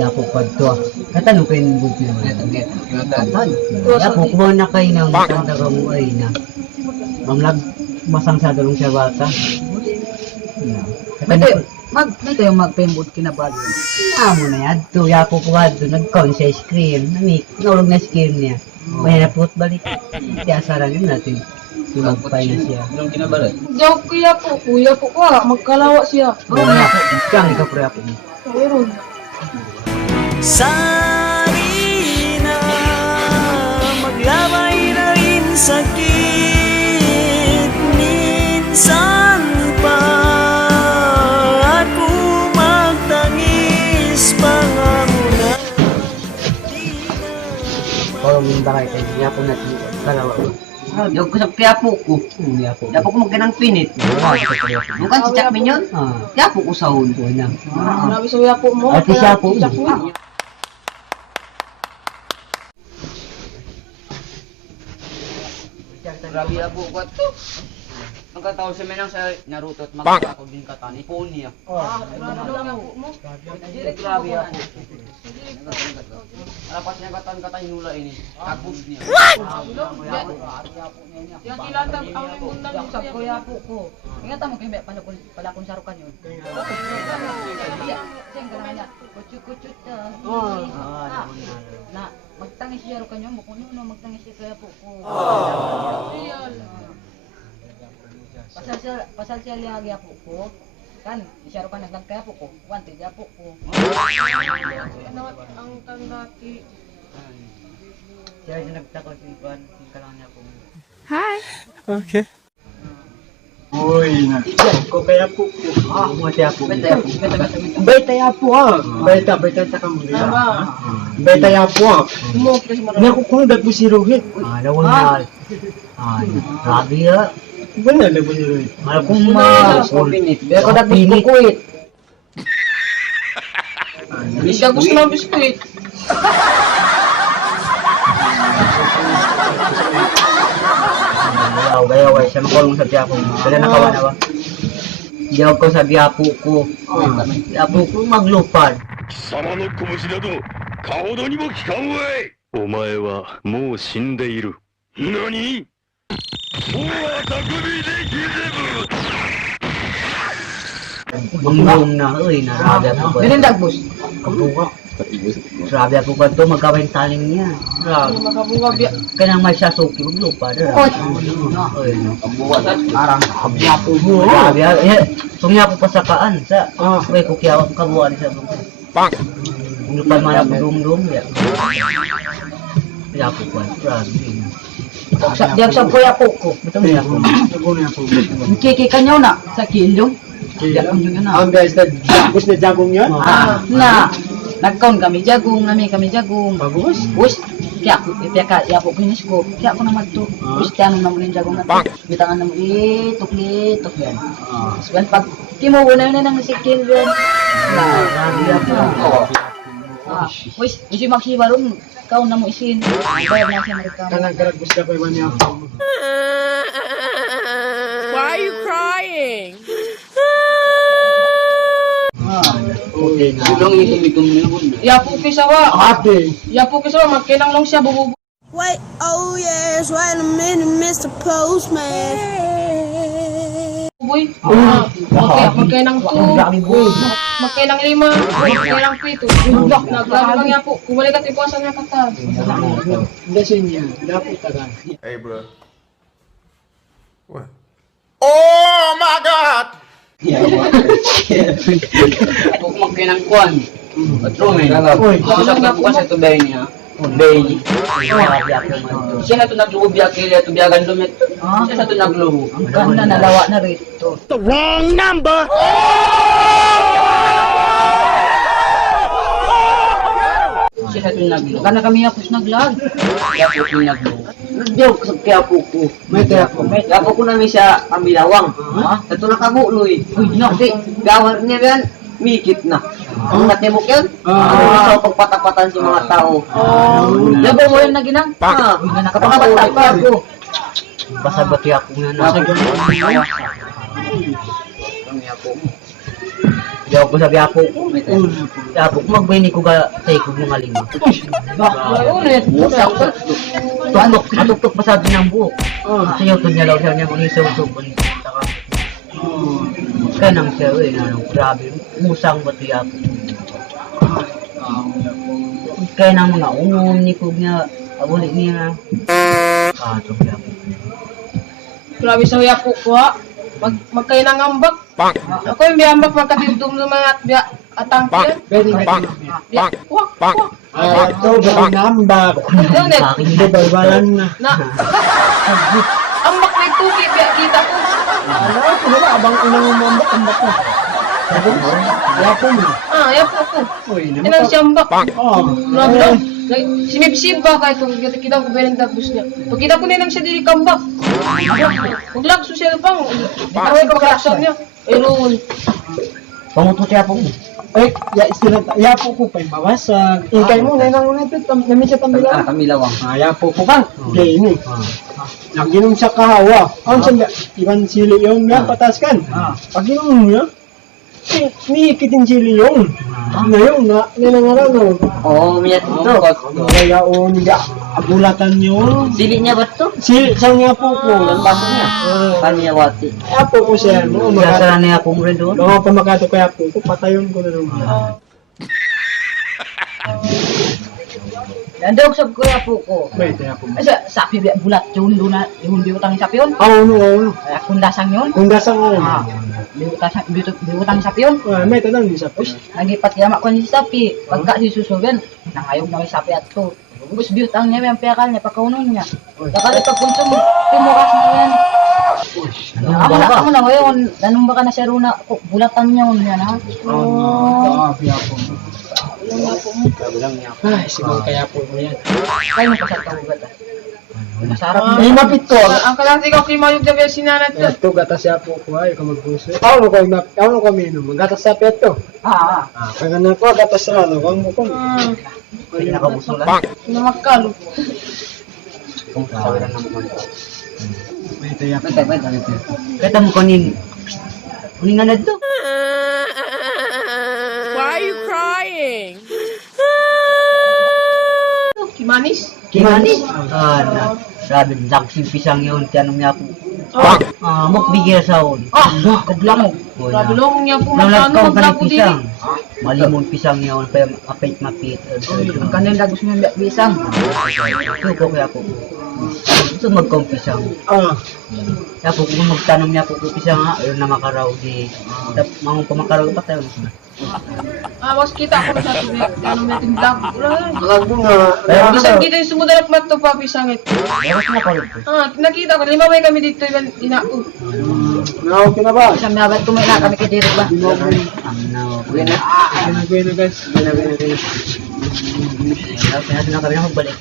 Yapo pa to. Katanong ko yung buti naman. Yapo ko na kayo ng kanta mo ay na. Mamlag masang sa dalong siya bata. Dito yung magpembot kinabago. Amo na yan. To yapo ko adto nag-con sa screen. Naulog na screen niya. May naput balik. Kaya sarangan natin. Magpay na siya. Anong kinabalat? Diyaw kuya po ko magkalawa siya. Kang ikaw pre ako. Meron. Sana'y maglabay na rin sakit. Minsan pa ako magtangis pangamuna. Kalau minta kayo, niya po natin kalawa. Yung kusap kaya po ko. Yapo. Dapat ko magkanang pinit. Bukan si Jack Minyon? Kaya po ko sa ulo. Una. Grabe sa uya po mo. Ate siya po. Grabe po ko to. Ang kataon sa menang sa Naruto at magkakako din katan. Ipon niya. Grabe po. Alapas niya katan nula ini. Takbus niya. Yung kilatag ang limundan yung sa kuya po ko. Ingatan mo kayo pala kung sarukan yun. Kuchut-kuchut na magtangis siya rukan yun. Kung ano magtangis siya kaya po ko. Pasal siya liyagi po ko. Kan, siya rukan nagkaya po ko. Wanted ya po ko. Ang tandati. Siya yung nagtakot si Ivan. Yung kalang niya po. Okay. Uy, na. Ko kaya po. Mati ako. Beta ya po ah. Beta sa kamuli. Beta ya po ah. Naku kung dagpo si Rohit. Lawon na. Grabe ya. Wala dagpo si Rohit. Mahal kong pinit. Pero ko dapat bukuit. Hindi siya gusto ng biskuit. Gayaway siya makulong sa biyapo. Sila nakawa na ba? Diyaw ko sa biyapo ko. Biyapo ko maglupad. 貴様の拳などかほどにも効かんわい。お前はもう死んでいる。何？もう匠できれぶ。 Bumblong na. Uy, narabya po ba? Ganun dagbos. Kabuka. Narabya po ba ito? Magkawin taling niya. Makabungag ya. Kaya may sasuki maglupad. Uy, Arang kabya po. narabya. Sungya po pa sa kaan. Uy, kukyaw ang kabuhan sa mga. Lupad man ako dum-dum. Kaya po ba? Grabe. Diyan sa kuya po ko. Ito niya po. Kiki kanyo na sa kilong. Jagong na. Ang guys, gusto na jagong yan? Na. Nagkaon kami jagong, kami jagong. Bagus. Bus, kaya po kinis ko. Kaya ako naman to. Bus, tanong naman yung jagong na to. Bitangan naman, litok yan. Then pag kimuuna na ng sikin yan. Bus, isi magsibarong, kau na mo isin. Bayar na siya marikama. Kanang karag gusto pa iwan niya. Why are you crying? Okay na. Tulong itum-itum nilabon na. Yapo kisawa. Ate. Yapo kisawa, magkinang lang siya bububo. Wait, oh yes, wait a minute, Mr. Postman. Boy, magkainang 2, magkainang 5, magkainang 7. Naglabi lang yapo, kumalik at ipuasan niya katag. Dasin niya. Dapat tagan. Hey, bro. What? Ako magkinang kuwan. Patro may. Uy. Kusap na po kasi tubay niya. Bay. Siya na ito naglubiya kaya ito biyagan lumit. Siya na ito naglubo. Ang ganda nalawa na rito. The wrong number! Siya na ito naglubo. Gana kami yapos naglag. Kaya po ito naglubo. Joke sa kaya po ko. May kaya po. Kaya po ko namin siya ang bilawang. Ito nakabuloy. Kasi gawar niya yan. Mikit na. Ang natimok yan. Ano sa pagpatapatan sa mga tao. Labo mo yun na ginang. Kapakabatay pa ako. Basabati ako nga na. Yaw ko sabi ako. Apo ko magbay ni ko ga tay ko mga lima. Ulit. Tuk-tuk pa sabi ng buhok. Sayaw to niya law siya niya mga isaw-saw ko ni saka. Kaya nang siya grabe musang bati ako. Kaya nang mga ungom ni ko niya abuli niya. Ito siya. Grabe sa yapo ko ha. Magkain ng ambak. Ako yung biyambak magkatindom ng mga atang yan. Very nice. Wak, wak. Ito, baka nambak. Hindi, balbalan na. Na. Ambak may tuki, kita ko. Ano, wala, abang unang umambak na. Yapo mo. Yapo ko. Uy, Yan ang siyambak. Oh, Grabe lang. Simip-sip ba kahit kung kita ko belang tapos niya. Pag kita ko na lang siya dili kambak. Maglakso siya pang. Parang kaglaksan niya. Ayun. Pamututi ako mo. ay, yapo ko pa'y mawasag. Ikay mo, nanang mo natin, namin siya tambilang. Kamilawang. Yapo ko kan, gini. Naginom siya kahawa. Ang siya, iban sili yung yan, patas kan. Pag inom niya, niikitin sili yung. Ngayon, ninangaran o. Oo, miyat ito. Kaya o, niya, abulatan yun. Sili niya ba ito? Sili, siyang yapo ko. Yung baso niya. Kamiyawati. Yapo ko siya, no? Sasara na ako mo rin doon. Mga pamakato kaya po, patayon ko na naman. Nandog sa kuya po ko. May kaya po. Ay, sapi bulat yun, doon na, yung biutang sapi yun. Oo. Kundasang yun. Kung dasang ko. Biutang sapi yun. May tanong din sa po. Nagipat kaya ko ni sapi. Pagka si susugan, nangayog na may sapi at to. Ubus biutang niya, may piyakal niya, pagkaunon niya. Nakali pagkunsum, timukas na yan. Ako na ngayon, nanong baka na siya runa, bulatan niya yun yan ha. Ay, siguro kaya po mo yan. Kaya mo pasal ka ugat ah. Masarap na. Ay, mapit ko. Ang kalasi ko kimayog na yung sinanat ko. Ito, gatas siya po ko ay, kamagbuso. Ako ko minum, gatas siya po ito. Kaya na po, gatas na, no? Kung mo ko. Pinakabuso lang. Namakalo. Kung sabi lang naman. May ito yan. Kaya mo kanin. Kunin nga na ito. Why are you crying? Kimanis. Kimanis? Grabe, laksing pisang yun. Tiyanong niya po. Mukbigil sa hon. Kaglamog. Grabe lang niya po Nung magkano nagkaw ka ng maglapo din. pisang. Malimon pisang yun. Kaya mapit-mapit. Ang kanila gusto niya bisang. Ito ko kaya po. Gusto magkaw pisang. Kaya po kung magtanong niya po pisang ha. Ayun na makaraw di. Mga pamakaraw pa tayo. Mas kita ko na sa tubig. Ano may tindag. Alam mo nga. Isang kita yung sumudarap mato pa pisangit. Meron na kayo po. Nakita ko. 5 may kami dito. Ina ko. Okay na ba? Isang nabat kumain na kami kay Derek ba? No. Gina guys. Kaya na kami na magbalik.